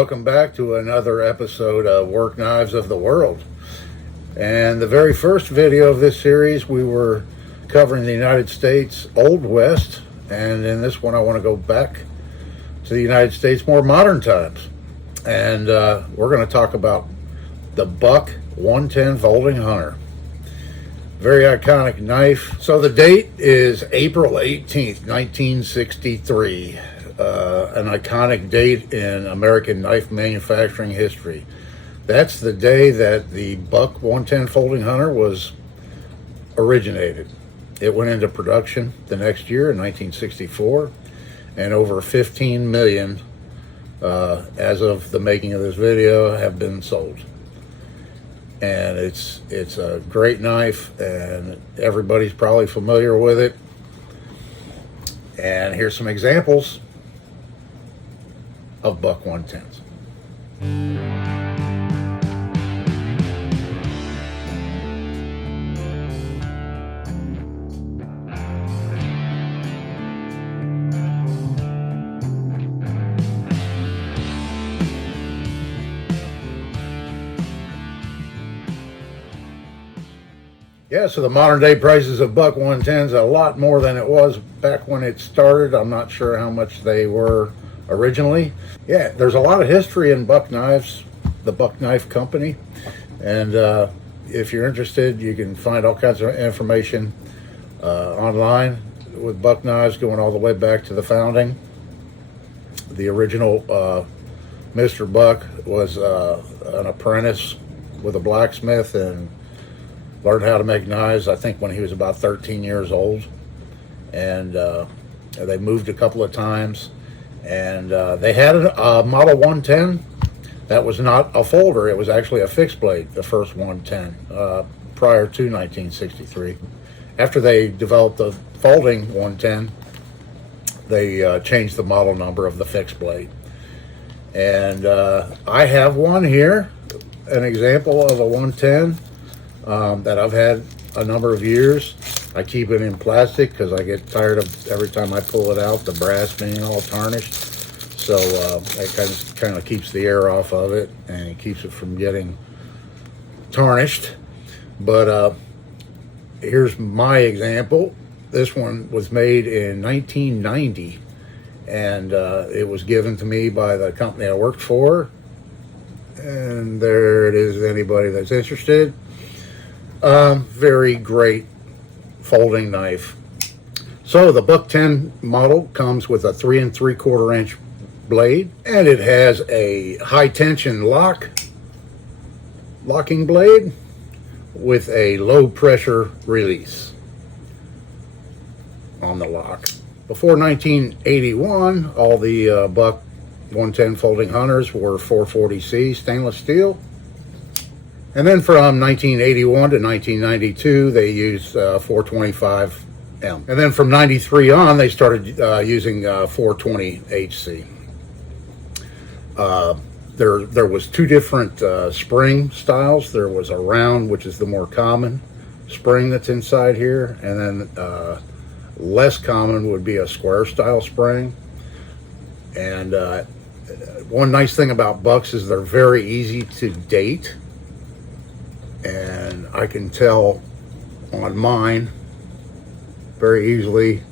welcome back to another episode of Work Knives of the World. And the very first video of this series, we were covering the United States Old West, and in this one I want to go back to the United States more modern times. And we're going to talk about the Buck 110 Folding Hunter. Very iconic knife. So the date is April 18th, 1963. An iconic date in American knife manufacturing history. That's the day that the Buck 110 Folding Hunter was originated. It went into production the next year in 1964, and over 15 million, as of the making of this video, have been sold. And it's a great knife, and everybody's probably familiar with it. And here's some examples of Buck 110s. Yeah, so the modern day prices of Buck 110s a lot more than it was back when it started. I'm not sure how much they were originally. Yeah, there's a lot of history in Buck Knives, the Buck Knife Company. And if you're interested, you can find all kinds of information online with Buck Knives going all the way back to the founding. The original Mr. Buck was an apprentice with a blacksmith and learned how to make knives, I think, when he was about 13 years old. And they moved a couple of times. And they had a Model 110 that was not a folder. It was actually a fixed blade, the first 110, prior to 1963. After they developed the folding 110, they changed the model number of the fixed blade. And I have one here, an example of a 110 that I've had a number of years. I keep it in plastic because I get tired of every time I pull it out, the brass being all tarnished. So it kind of keeps the air off of it, and it keeps it from getting tarnished. But here's my example. This one was made in 1990, and it was given to me by the company I worked for. And there it is, anybody that's interested. Very great folding knife. So the Buck 10 model comes with a 3 3/4 inch blade, and it has a high tension locking blade with a low pressure release on the lock. Before 1981, all the Buck 110 Folding Hunters were 440C stainless steel. And then from 1981 to 1992, they used 425M. And then from 93 on, they started using 420HC. There was two different spring styles. There was a round, which is the more common spring that's inside here. And then less common would be a square style spring. And one nice thing about Bucks is they're very easy to date. And I can tell on mine very easily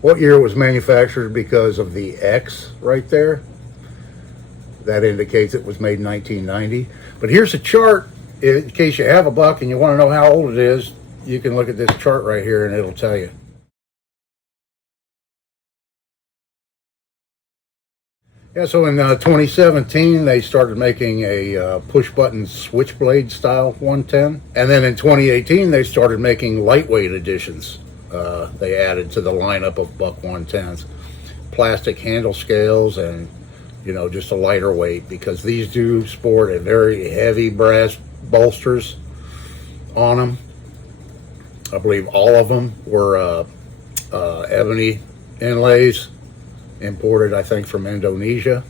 what year it was manufactured because of the X right there. That indicates it was made in 1990. But here's a chart in case you have a Buck and you want to know how old it is. You can look at this chart right here and it'll tell you. Yeah, so in 2017, they started making a push-button switchblade style 110. And then in 2018, they started making lightweight editions. They added to the lineup of Buck 110s. Plastic handle scales and, just a lighter weight, because these do sport a very heavy brass bolsters on them. I believe all of them were ebony inlays, imported, I think, from Indonesia,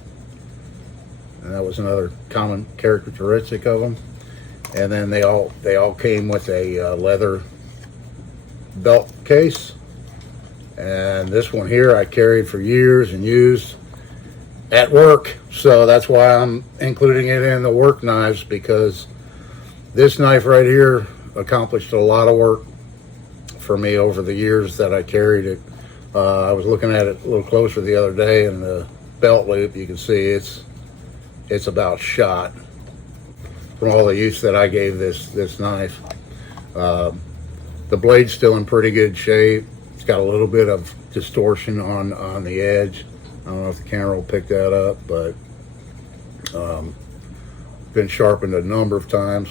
and that was another common characteristic of them. And then they all came with a leather belt case. And this one here I carried for years and used, at work, so that's why I'm including it in the work knives, because this knife right here accomplished a lot of work for me over the years that I carried it. I was looking at it a little closer the other day, and the belt loop, you can see it's about shot from all the use that I gave this knife. The blade's still in pretty good shape. It's got a little bit of distortion on the edge. I don't know if the camera will pick that up, but been sharpened a number of times.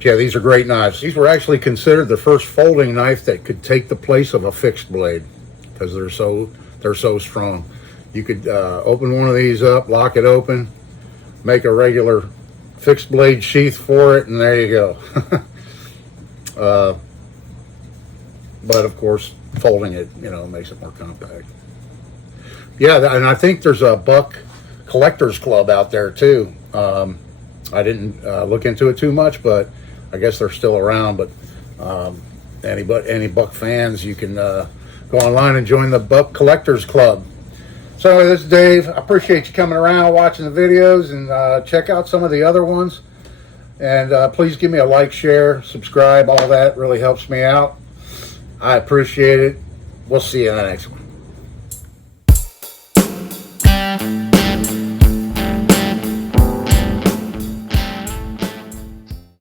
Yeah, these are great knives. These were actually considered the first folding knife that could take the place of a fixed blade, because they're so strong. You could open one of these up, lock it open, make a regular fixed blade sheath for it, and there you go. But of course, folding it, makes it more compact. Yeah, and I think there's a Buck Collectors Club out there too. I didn't look into it too much, but I guess they're still around. But any Buck fans, you can go online and join the Buck Collectors Club. So anyway, this is Dave. I appreciate you coming around, watching the videos, and check out some of the other ones. And please give me a like, share, subscribe. All that really helps me out. I appreciate it. We'll see you in the next one.